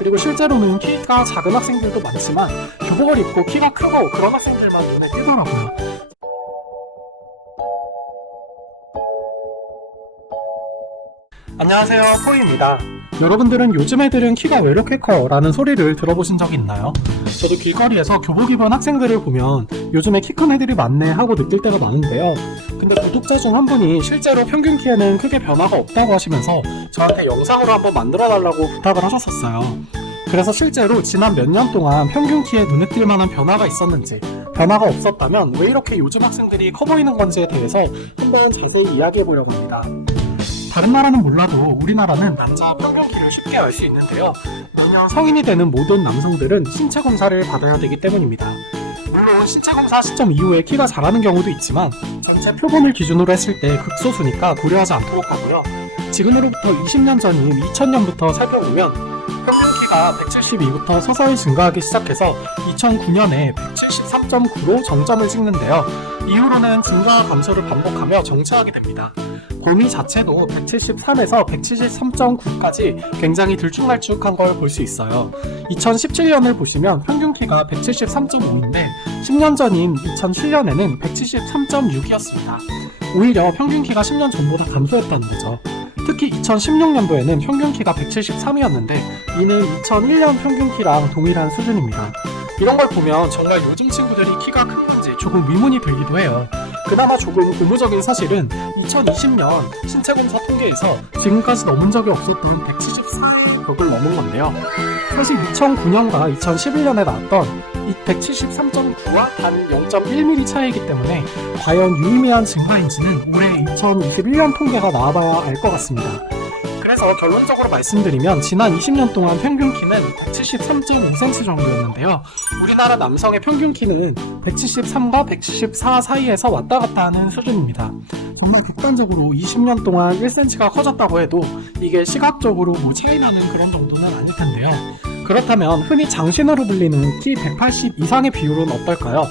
그리고 실제로는 키가 작은 학생들도 많지만 교복을 입고 키가 크고 그런 학생들만 눈에 띄더라고요. 안녕하세요, 포이입니다. 여러분들은 요즘 애들은 키가 왜 이렇게 커? 라는 소리를 들어보신 적이 있나요? 저도 길거리에서 교복 입은 학생들을 보면 요즘에 키 큰 애들이 많네 하고 느낄 때가 많은데요. 근데 구독자 중 한 분이 실제로 평균 키에는 크게 변화가 없다고 하시면서 저한테 영상으로 한번 만들어 달라고 부탁을 하셨었어요. 그래서 실제로 지난 몇 년 동안 평균 키에 눈에 띌 만한 변화가 있었는지, 변화가 없었다면 왜 이렇게 요즘 학생들이 커 보이는 건지에 대해서 한번 자세히 이야기해 보려고 합니다. 다른 나라는 몰라도 우리나라는 남자 평균 키를 쉽게 알 수 있는데요. 매년 성인이 되는 모든 남성들은 신체 검사를 받아야 되기 때문입니다. 물론 신체 검사 시점 이후에 키가 자라는 경우도 있지만 전체 표본을 기준으로 했을 때 극소수니까 고려하지 않도록 하고요. 지금으로부터 20년 전인 2000년부터 살펴보면 평균 키가 172부터 서서히 증가하기 시작해서 2009년에 173.9로 정점을 찍는데요. 이후로는 증가와 감소를 반복하며 정체하게 됩니다. 범위 자체도 173에서 173.9까지 굉장히 들쭉날쭉한 걸 볼 수 있어요. 2017년을 보시면 평균 키가 173.5인데 10년 전인 2007년에는 173.6이었습니다. 오히려 평균 키가 10년 전보다 감소했다는 거죠. 특히 2016년도에는 평균 키가 173이었는데 이는 2001년 평균 키랑 동일한 수준입니다. 이런 걸 보면 정말 요즘 친구들이 키가 큰 건지 조금 의문이 들기도 해요. 그나마 조금 의무적인 사실은 2020년 신체검사 통계에서 지금까지 넘은 적이 없었던 174의 벽을 넘은 건데요. 사실 2009년과 2011년에 나왔던 이 173.9와 단 0.1mm 차이이기 때문에 과연 유의미한 증가인지는 올해 2021년 통계가 나와봐야 알 것 같습니다. 그래서 결론적으로 말씀드리면 지난 20년 동안 평균 키는 173.5cm 정도였는데요. 우리나라 남성의 평균 키는 173과 174 사이에서 왔다 갔다 하는 수준입니다. 정말 극단적으로 20년 동안 1cm가 커졌다고 해도 이게 시각적으로 뭐 차이 나는 그런 정도는 아닐 텐데요. 그렇다면 흔히 장신으로 불리는 키 180 이상의 비율은 어떨까요?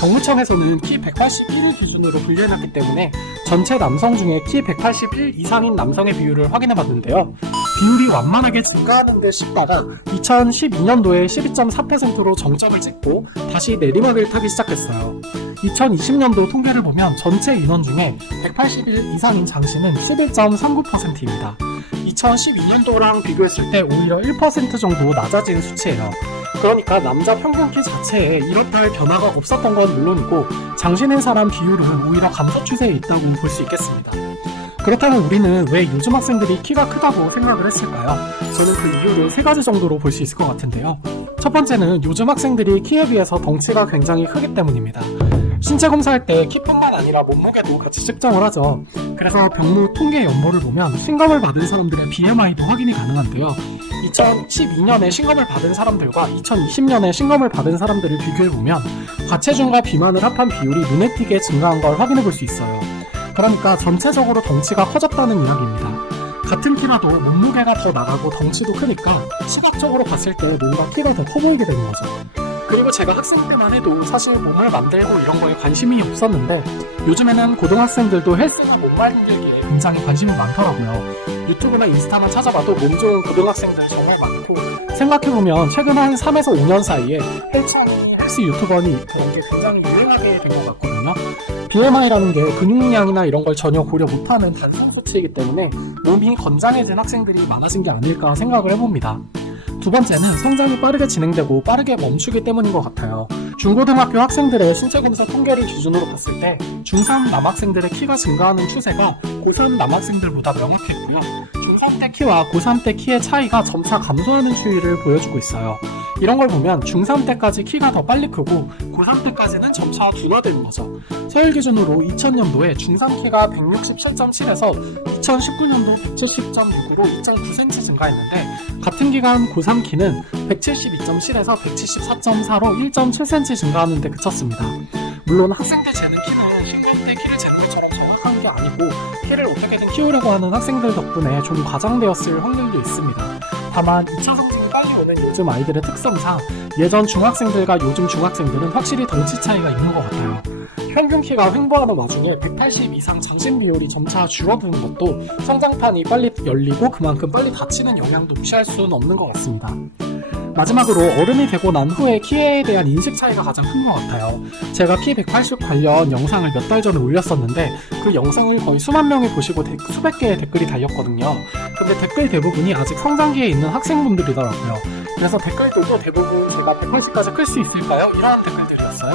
정부청에서는 키 181을 기준으로 분류해놨기 때문에 전체 남성 중에 키 181 이상인 남성의 비율을 확인해 봤는데요. 비율이 완만하게 증가하는 듯 싶다가 2012년도에 12.4%로 정점을 찍고 다시 내리막을 타기 시작했어요. 2020년도 통계를 보면 전체 인원 중에 181 이상인 장신은 11.39%입니다. 2012년도랑 비교했을 때 오히려 1% 정도 낮아진 수치예요. 그러니까 남자 평균 키 자체에 이렇다 할 변화가 없었던 건 물론이고 장신인 사람 비율은 오히려 감소 추세에 있다고 볼 수 있겠습니다. 그렇다면 우리는 왜 요즘 학생들이 키가 크다고 생각을 했을까요? 저는 그 이유를 세 가지 정도로 볼 수 있을 것 같은데요. 첫 번째는 요즘 학생들이 키에 비해서 덩치가 굉장히 크기 때문입니다. 신체 검사할 때 키뿐만 아니라 몸무게도 같이 측정을 하죠. 그래서 병무 통계 연보를 보면 신검을 받은 사람들의 BMI도 확인이 가능한데요. 2012년에 신검을 받은 사람들과 2020년에 신검을 받은 사람들을 비교해보면 과체중과 비만을 합한 비율이 눈에 띄게 증가한 걸 확인해 볼 수 있어요. 그러니까 전체적으로 덩치가 커졌다는 이야기입니다. 같은 키라도 몸무게가 더 나가고 덩치도 크니까 시각적으로 봤을 때 뭔가 키가 더 커 보이게 되는 거죠. 그리고 제가 학생 때만 해도 사실 몸을 만들고 이런 거에 관심이 없었는데 요즘에는 고등학생들도 헬스나 몸 만들기에 굉장히 관심이 많더라고요. 유튜브나 인스타만 찾아봐도 몸 좋은 고등학생들 정말 많고 생각해보면 최근 한 3에서 5년 사이에 헬스, 헬스 유튜버니 그런 게 굉장히 유행하게 된 것 같거든요. BMI라는 게 근육량이나 이런 걸 전혀 고려 못하는 단순 수치이기 때문에 몸이 건장해진 학생들이 많아진 게 아닐까 생각을 해봅니다. 두 번째는 성장이 빠르게 진행되고 빠르게 멈추기 때문인 것 같아요. 중고등학교 학생들의 신체검사 통계를 기준으로 봤을 때 중3 남학생들의 키가 증가하는 추세가 고3 남학생들보다 명확했고요. 중3 때 키와 고3 때 키의 차이가 점차 감소하는 추이를 보여주고 있어요. 이런 걸 보면 중3 때까지 키가 더 빨리 크고 고3 때까지는 점차 둔화되는 거죠. 서울 기준으로 2000년도에 중3 키가 167.7에서 2019년도 170.6으로 2.9cm 증가했는데 같은 기간 고3 키는 172.7에서 174.4로 1.7cm 증가하는 데 그쳤습니다. 물론 학생들 재는 키는 신경 때 키를 재는 것처럼 정확한 게 아니고 키를 어떻게든 키우려고 하는 학생들 덕분에 좀 과장되었을 확률도 있습니다. 다만 2차 성 빨리 오는 요즘 아이들의 특성상 예전 중학생들과 요즘 중학생들은 확실히 덩치 차이가 있는 것 같아요. 평균 키가 횡보하는 와중에 180 이상 장신 비율이 점차 줄어드는 것도 성장판이 빨리 열리고 그만큼 빨리 닫히는 영향도 무시할 수는 없는 것 같습니다. 마지막으로 어른이 되고 난 후에 키에 대한 인식 차이가 가장 큰 것 같아요. 제가 키 180 관련 영상을 몇 달 전에 올렸었는데 그 영상을 거의 수만 명이 보시고 데- 수백 개의 댓글이 달렸거든요. 근데 댓글 대부분이 아직 성장기에 있는 학생분들이더라고요. 그래서 댓글들도 대부분 제가 180까지 클 수 있을까요? 이런 댓글들이었어요.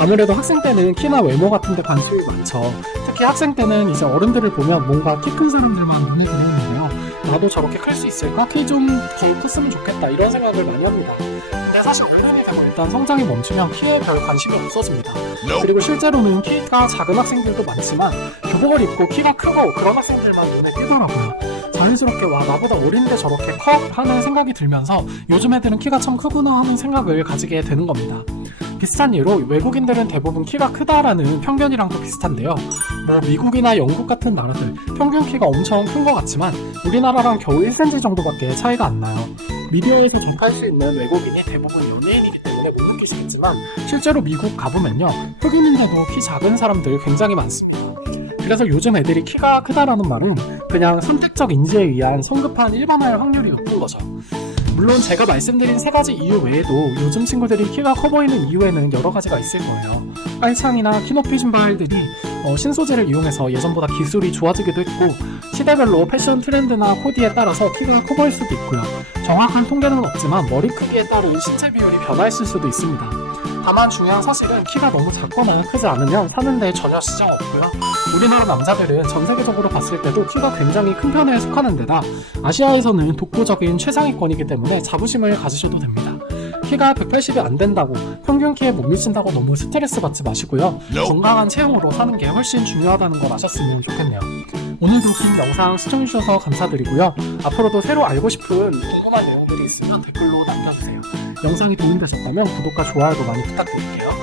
아무래도 학생 때는 키나 외모 같은 데 관심이 많죠. 특히 학생 때는 이제 어른들을 보면 뭔가 키 큰 사람들만 눈에 보이는데요. 나도 저렇게 클 수 있을까? 키 좀더 컸으면 좋겠다. 이런 생각을 많이 합니다. 근데 사실 어른이 되고 일단 성장이 멈추면 키에 별 관심이 없어집니다. 그리고 실제로는 키가 작은 학생들도 많지만 교복을 입고 키가 크고 그런 학생들만 눈에 띄더라고요. 자연스럽게 와 나보다 어린데 저렇게 커? 하는 생각이 들면서 요즘 애들은 키가 참 크구나 하는 생각을 가지게 되는 겁니다. 비슷한 예로 외국인들은 대부분 키가 크다라는 편견이랑도 비슷한데요. 뭐 미국이나 영국 같은 나라들 평균 키가 엄청 큰 것 같지만 우리나라랑 겨우 1cm 정도밖에 차이가 안 나요. 미디어에서 접할 수 있는 외국인이 대부분 연예인이기 때문에 못 느끼시겠지만 실제로 미국 가보면요 흑인인데도 키 작은 사람들 굉장히 많습니다. 그래서 요즘 애들이 키가 크다라는 말은 그냥 선택적 인지에 의한 성급한 일반화할 확률이 높은 거죠. 물론 제가 말씀드린 세 가지 이유 외에도 요즘 친구들이 키가 커 보이는 이유에는 여러 가지가 있을 거예요. 깔창이나 키높이 신발들이 어, 신소재를 이용해서 예전보다 기술이 좋아지기도 했고 시대별로 패션 트렌드나 코디에 따라서 키가 커 보일 수도 있고요. 정확한 통계는 없지만 머리 크기에 따른 신체 비율이 변화했을 수도 있습니다. 다만 중요한 사실은 키가 너무 작거나 크지 않으면 사는데 전혀 지장 없고요. 우리나라 남자들은 전 세계적으로 봤을 때도 키가 굉장히 큰 편에 속하는 데다 아시아에서는 독보적인 최상위권이기 때문에 자부심을 가지셔도 됩니다. 키가 180이 안 된다고 평균 키에 못 미친다고 너무 스트레스 받지 마시고요. 건강한 체형으로 사는 게 훨씬 중요하다는 걸 아셨으면 좋겠네요. 오늘도 긴 영상 시청해주셔서 감사드리고요. 앞으로도 새로 알고 싶은 궁금한 내용 영상이 도움되셨다면 구독과 좋아요도 많이 부탁드릴게요.